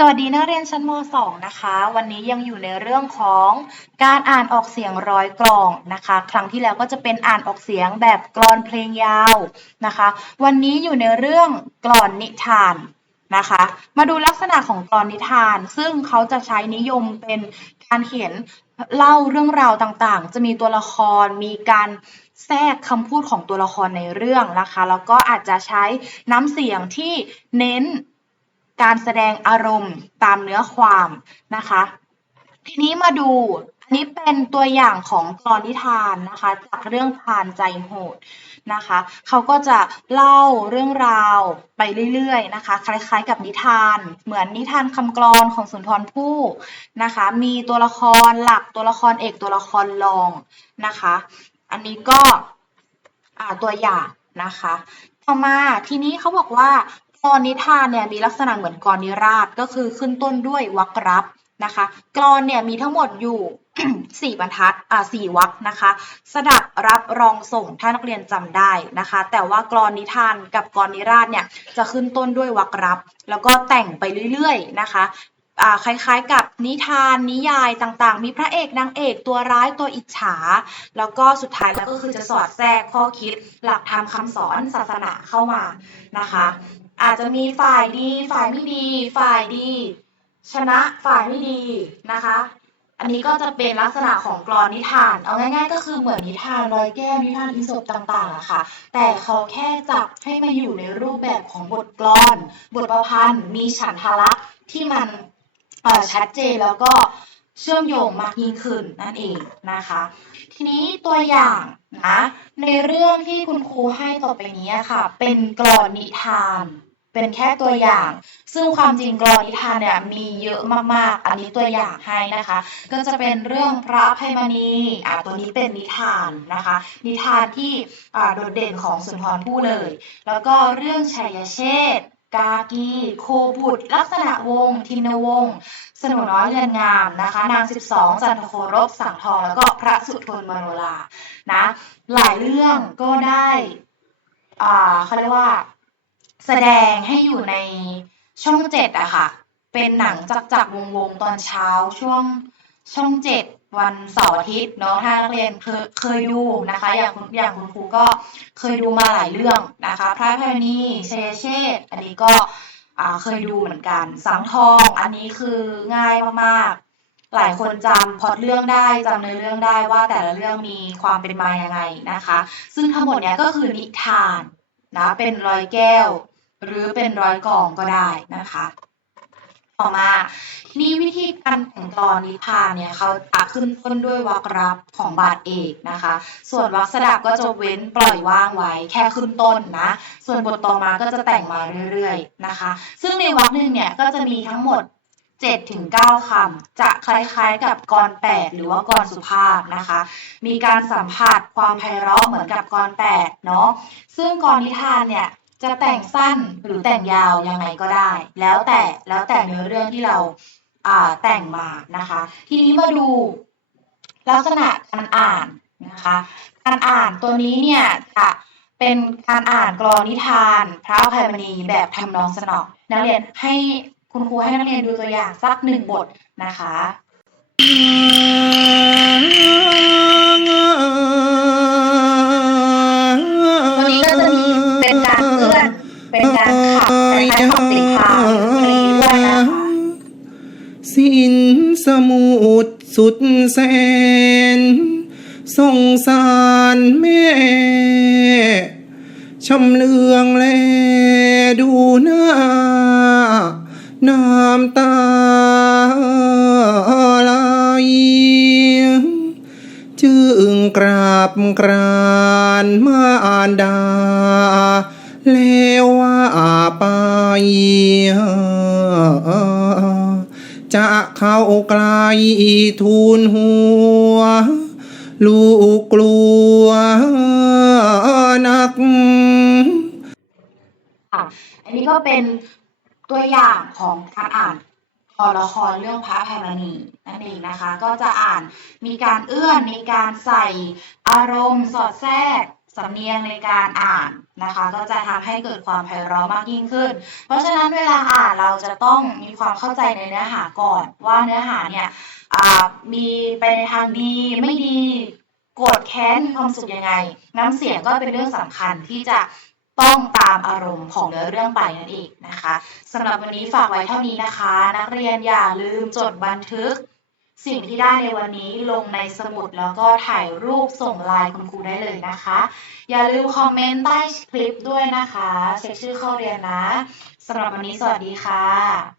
สวัสดีนักเรียนชั้นม .2 นะคะ วันนี้ยังอยู่ในเรื่องของการอ่านออกเสียงร้อยกลองนะคะ ครั้งที่แล้วก็จะเป็นอ่านออกเสียงแบบกลอนเพลงยาวนะคะ วันนี้อยู่ในเรื่องกลอนนิทานนะคะ มาดูลักษณะของกลอนนิทาน ซึ่งเขาจะใช้นิยมเป็นการเขียนเล่าเรื่องราวต่างๆ จะมีตัวละคร มีการแทรกคำพูดของตัวละครในเรื่องนะคะ แล้วก็อาจจะใช้น้ำเสียงที่เน้น การแสดงอารมณ์ตามเนื้อความนะคะ ทีนี้มาดูอันนี้เป็นตัวอย่างของกลอนนิทานนะคะ จากเรื่องพานใจโหดนะคะ เขาก็จะเล่าเรื่องราวไปเรื่อยๆนะคะ คล้ายๆกับนิทาน เหมือนนิทานคำกลอนของสุนทรภู่นะคะ มีตัวละครหลักตัวละครเอกตัวละครรองนะคะ อันนี้ก็ตัวอย่างนะคะ ต่อมาทีนี้เขาบอกว่า กลอนนิทานเนี่ยมีลักษณะเหมือนกลอนนิราศก็คือขึ้นต้นด้วยวรรครับนะคะกลอนเนี่ยมีทั้งหมดอยู่สี่บรรทัดอ่าสี่วรรคนะคะสดับรับรองส่งถ้านักเรียนจำได้นะคะ แต่ว่ากลอนนิทานกับกลอนนิราศเนี่ยจะขึ้นต้นด้วยวรรครับ แล้วก็แต่งไปเรื่อยๆนะคะอ่าคล้ายๆ กับนิทานนิยายต่างๆ มีพระเอกนางเอกตัวร้ายตัวอิจฉา แล้วก็สุดท้ายแล้วก็คือจะสอดแทรกข้อคิดหลักธรรมคำสอนศาสนาเข้ามานะคะ อาจจะมีฝ่ายดี ฝ่ายไม่ดี ฝ่ายดี ชนะฝ่ายไม่ดีนะคะ อันนี้ก็จะเป็นลักษณะของกลอนนิทาน เอาง่าย ๆ ก็คือเหมือนนิทานรอยแก้วนิทานอีสปต่างๆอะค่ะ แต่เขาแค่จับให้มาอยู่ในรูปแบบของบทกลอน บทประพันธ์ มีฉันทลักษณ์ที่มันชัดเจนแล้วก็เชื่อมโยงมากยิ่งขึ้นนั่นเองนะคะ ทีนี้ตัวอย่างนะในเรื่องที่คุณครูให้ต่อไปนี้ค่ะ เป็นกลอนนิทาน เป็นแค่ตัวอย่าง ซึ่งความจริงกลอนนิทานเนี่ยมีเยอะมากๆ อันนี้ตัวอย่างให้นะคะ ก็จะเป็นเรื่องพระอภัยมณีอ่าตัวนี้เป็นนิทานนะคะ นิทานที่อ่าโดดเด่นของสุนทรภู่เลย แล้วก็เรื่องชัยเชษกากีโคบุตร ลักษณะวงศ์ทินวงศ์สนุน้อยเรือนงามนะคะ นาง 12 จันทโครบสังทอง แล้วก็พระสุทนมโนรานะ หลายเรื่องก็ได้ อ่าเขาเรียกว่า แสดงให้อยู่ในช่องเจ็ดอะค่ะ เป็นหนังจักจักวงวงๆตอนเช้าช่วงช่องเจ็ดวันเสาร์อาทิตย์เนาะถ้านักเรียนเคยเคยดูนะคะ อย่างคุณอย่างคุณครูก็เคยดูมาหลายเรื่องนะคะ พระอภัยมณีชัยเชษฐ์อันนี้ก็เคยดูเหมือนกัน สังทองอันนี้คือง่ายมากๆ หลายคนจำพอตเรื่องได้จำในอเรื่องได้ว่าแต่ละเรื่องมีความเป็นมายังไงนะคะ ซึ่งทั้งหมดเนี้ยก็คือนิทาน นะเป็นร้อยแก้ว หรือเป็นร้อยกลองก็ได้นะคะต่อมาทีนี้วิธีการแต่งกลอนนิทานเนี่ยเขาจะขึ้นต้นด้วยวรรครับของบาทเอกนะคะ ส่วนวรรคสดับก็จะเว้นปล่อยว่างไว้แค่ขึ้นต้นนะ ส่วนบทต่อมาก็จะแต่งมาเรื่อยๆนะคะ ซึ่งในวรรคหนึ่งเนี่ยก็จะมีทั้งหมด 7ถึง9คำจะคล้ายๆกับกรแปดหรือว่ากรสุภาพนะคะ มีการสัมผัสความไพเราะเหมือนกับกรแปดเนาะซึ่งกรนิทานเนี่ยจะแต่งสั้นหรือแต่งยาวยังไงก็ได้ แล้วแต่แล้วแต่เนื้อเรื่องที่เราอ่าแต่งมานะคะ ทีนี้มาดูลักษณะการอ่านนะคะ การอ่านตัวนี้เนี่ยจะเป็นการอ่านกลอนิทาน พระอภัยมณีแบบทำนองสนองนักเรียนให้ คุณครูให้นักเรียนดูตัวอย่างสักหนึ่งบทนะคะตัวนี้ก็จะมีเป็นการเอื้อน เป็นการขับคล้ายๆขับเสพาเพลงด้วยนะคะสินสมุดสุดแสนสงสารแม่ชำเลืองแลดูหน้า น้ำตาไหลจึงกราบกรานมารดา แล้วว่าไปจะเข้าใกลทูลหัว ลูกกลัวนัก อันนี้ก็เป็น ตัวอย่างของการอ่านพอละครเรื่องพระภัยมณีนั่นเองนะคะ ก็จะอ่านมีการเอื้อนมีการใส่อารมณ์สอดแทรกสำเนียงในการอ่านนะคะ ก็จะทำให้เกิดความไพเราะมากยิ่งขึ้น เพราะฉะนั้นเวลาอ่านเราจะต้องมีความเข้าใจในเนื้อหาก่อน ว่าเนื้อหาเนี่ยมีไปในทางดีไม่ดีโกรธแค้นมีความสุขยังไง น้ำเสียงก็เป็นเรื่องสำคัญที่จะ ต้องตามอารมณ์ของเนื้อเรื่องไปนั่นเองนะคะสำหรับวันนี้ฝากไว้เท่านี้นะคะ นักเรียนอย่าลืมจดบันทึก สิ่งที่ได้ในวันนี้ลงในสมุดแล้วก็ถ่ายรูปส่งไลน์คุณครูได้เลยนะคะ อย่าลืมคอมเมนต์ใต้คลิปด้วยนะคะ เช็คชื่อเข้าเรียนนะสำหรับวันนี้สวัสดีค่ะ